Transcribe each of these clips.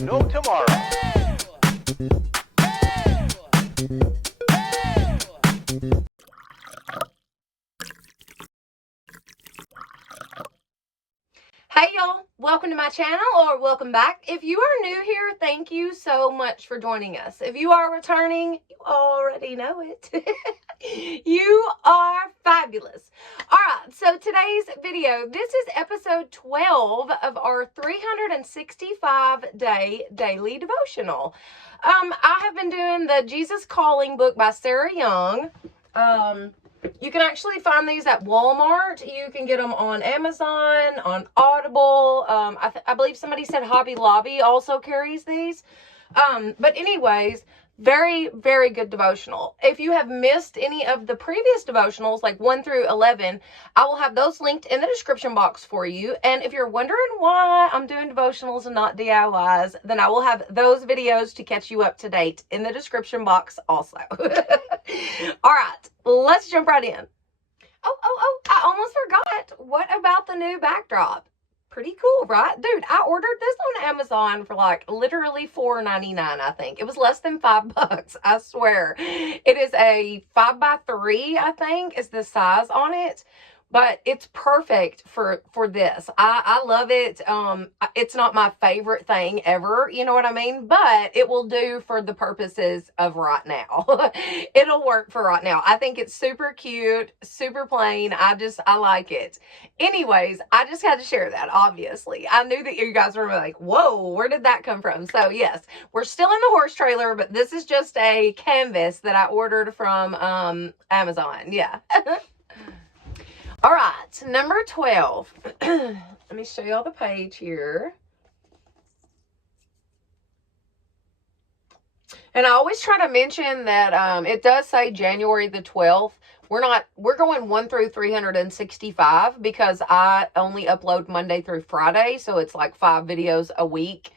no tomorrow. Hey y'all, welcome to my channel, or welcome back. If you are new here, thank you so much for joining us. If you are returning, you already know it. You are fabulous. All right, so today's video, this is episode 12 of our 365-day daily devotional. I have been doing the Jesus Calling book by Sarah Young. You can actually find these at Walmart. You can get them on Amazon, on Audible. I believe somebody said Hobby Lobby also carries these. But anyways, very, very good devotional. If you have missed any of the previous devotionals, like 1 through 11, I will have those linked in the description box for you. And if you're wondering why I'm doing devotionals and not DIYs, then I will have those videos to catch you up to date in the description box also. All right, let's jump right in. Oh, I almost forgot. What about the new backdrop? Pretty cool, right? Dude, I ordered this on Amazon for like literally $4.99, I think. It was less than $5, I swear. It is a 5x3, I think, is the size on it. But it's perfect for this. I love it. It's not my favorite thing ever, you know what I mean? But it will do for the purposes of right now. It'll work for right now. I think it's super cute, super plain. I like it. Anyways, I just had to share that, obviously. I knew that you guys were like, whoa, where did that come from? So yes, we're still in the horse trailer, but this is just a canvas that I ordered from Amazon. Yeah. All right, number 12. Let me show you all the page here. And I always try to mention that it does say January the 12th. We're going 1 through 365 because I only upload Monday through Friday. So it's like 5 videos a week.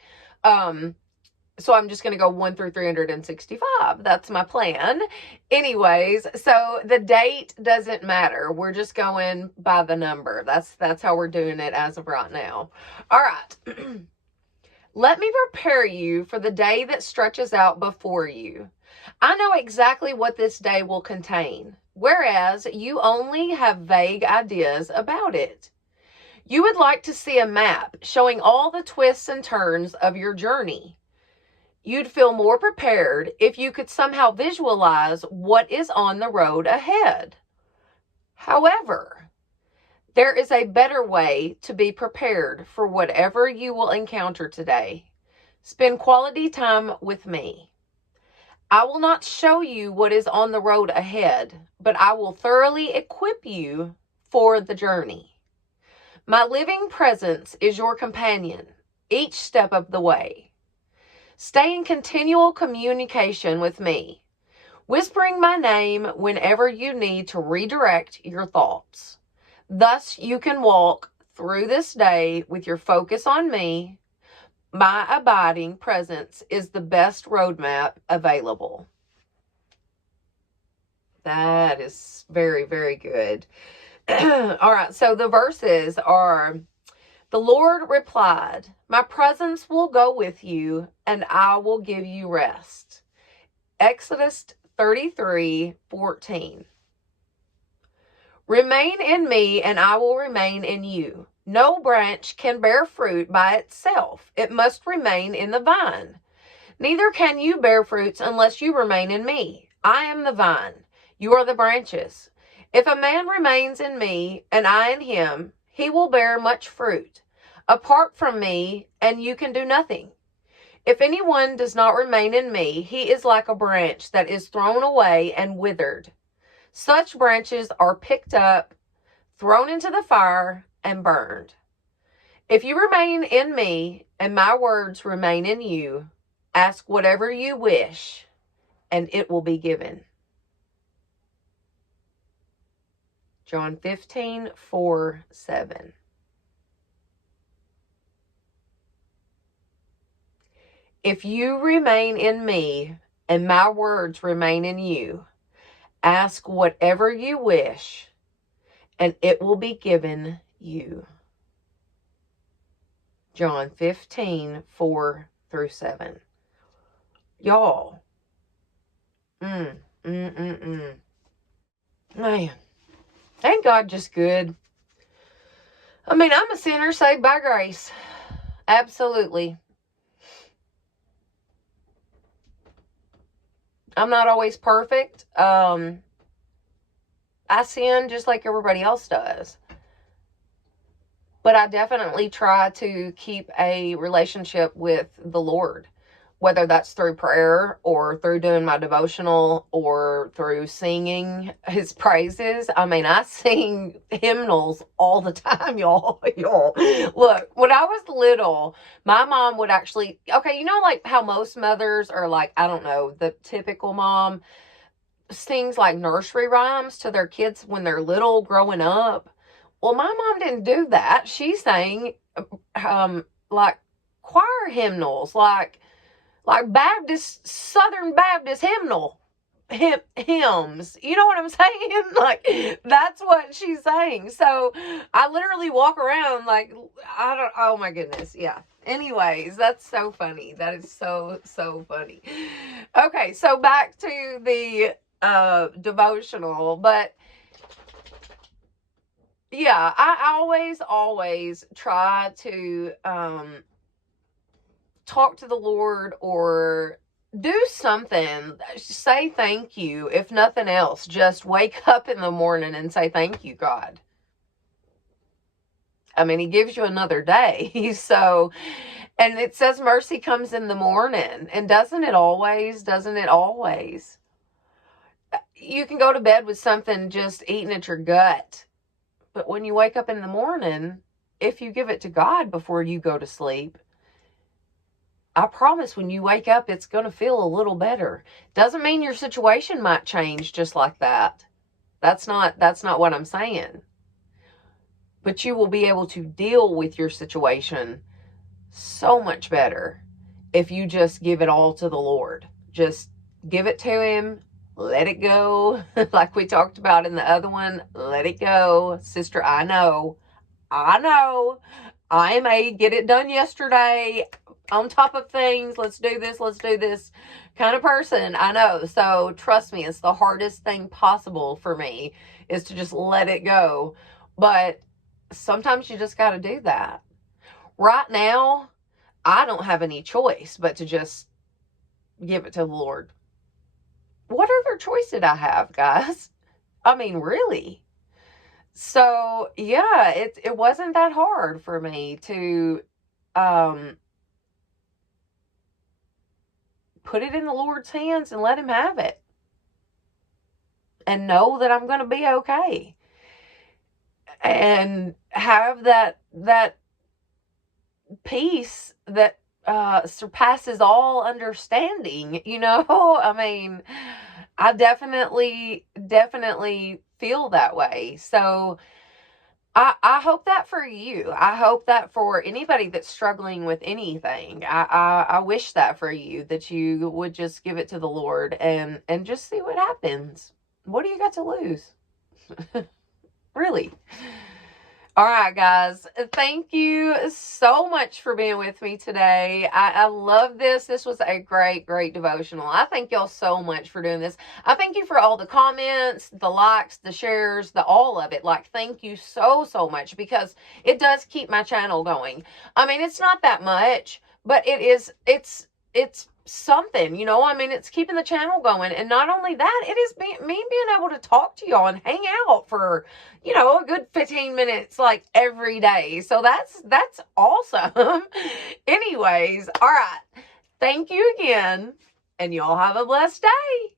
So I'm just going to go 1 through 365. That's my plan. Anyways, so the date doesn't matter. We're just going by the number. That's how we're doing it as of right now. All right. Let me prepare you for the day that stretches out before you. I know exactly what this day will contain, whereas you only have vague ideas about it. You would like to see a map showing all the twists and turns of your journey. You'd feel more prepared if you could somehow visualize what is on the road ahead. However, there is a better way to be prepared for whatever you will encounter today. Spend quality time with me. I will not show you what is on the road ahead, but I will thoroughly equip you for the journey. My living presence is your companion each step of the way. Stay in continual communication with me, whispering my name whenever you need to redirect your thoughts. Thus, you can walk through this day with your focus on me. My abiding presence is the best roadmap available. That is very, very good. All right, so the verses are, the Lord replied, my presence will go with you, and I will give you rest. Exodus 33:14. Remain in me, and I will remain in you. No branch can bear fruit by itself. It must remain in the vine. Neither can you bear fruits unless you remain in me. I am the vine. You are the branches. If a man remains in me, and I in him, he will bear much fruit. Apart from me, and you can do nothing. If anyone does not remain in me, he is like a branch that is thrown away and withered. Such branches are picked up, thrown into the fire, and burned. If you remain in me, and my words remain in you, ask whatever you wish, and it will be given. John 15:4-7. If you remain in me, and my words remain in you, ask whatever you wish, and it will be given you. John 15:4 through 7. Y'all. Man, ain't God just good? I mean, I'm a sinner saved by grace. Absolutely. I'm not always perfect. I sin just like everybody else does. But I definitely try to keep a relationship with the Lord, whether that's through prayer or through doing my devotional or through singing his praises. I mean, I sing hymnals all the time, y'all. Look, when I was little, my mom would actually, okay, you know, like how most mothers are like, I don't know, the typical mom sings like nursery rhymes to their kids when they're little growing up. Well, my mom didn't do that. She sang like choir hymnals, like Baptist, Southern Baptist hymns. You know what I'm saying? Like, that's what she sang. So I literally walk around like, oh my goodness. Yeah. Anyways, that's so funny. That is so funny. Okay, so back to the devotional, but yeah, I always try to talk to the Lord or do something. Say thank you. If nothing else, just wake up in the morning and say thank you, God. I mean, he gives you another day. So, and it says mercy comes in the morning. And doesn't it always? You can go to bed with something just eating at your gut. But when you wake up in the morning, if you give it to God before you go to sleep, I promise when you wake up, it's going to feel a little better. Doesn't mean your situation might change just like that. That's not what I'm saying. But you will be able to deal with your situation so much better if you just give it all to the Lord. Just give it to him. Let it go. Like we talked about in the other one. Let it go. Sister, I know. I may get it done yesterday. On top of things. Let's do this kind of person. I know. So trust me, it's the hardest thing possible for me is to just let it go. But sometimes you just got to do that. Right now, I don't have any choice but to just give it to the Lord. What other choice did I have, guys? I mean, really? So, yeah, it wasn't that hard for me to put it in the Lord's hands and let him have it. And know that I'm going to be okay. And have that peace that surpasses all understanding, you know? I mean, I definitely feel that way. So I hope that for you. I hope that for anybody that's struggling with anything. I wish that for you, that you would just give it to the Lord and just see what happens. What do you got to lose? Really? All right, guys. Thank you so much for being with me today. I love this. This was a great devotional. I thank y'all so much for doing this. I thank you for all the comments, the likes, the shares, all of it. Like, thank you so much, because it does keep my channel going. I mean, it's not that much, but it's something, you know. I mean, it's keeping the channel going. And not only that, it is me being able to talk to y'all and hang out for, you know, a good 15 minutes like every day. So that's awesome. Anyways, all right. Thank you again, and y'all have a blessed day.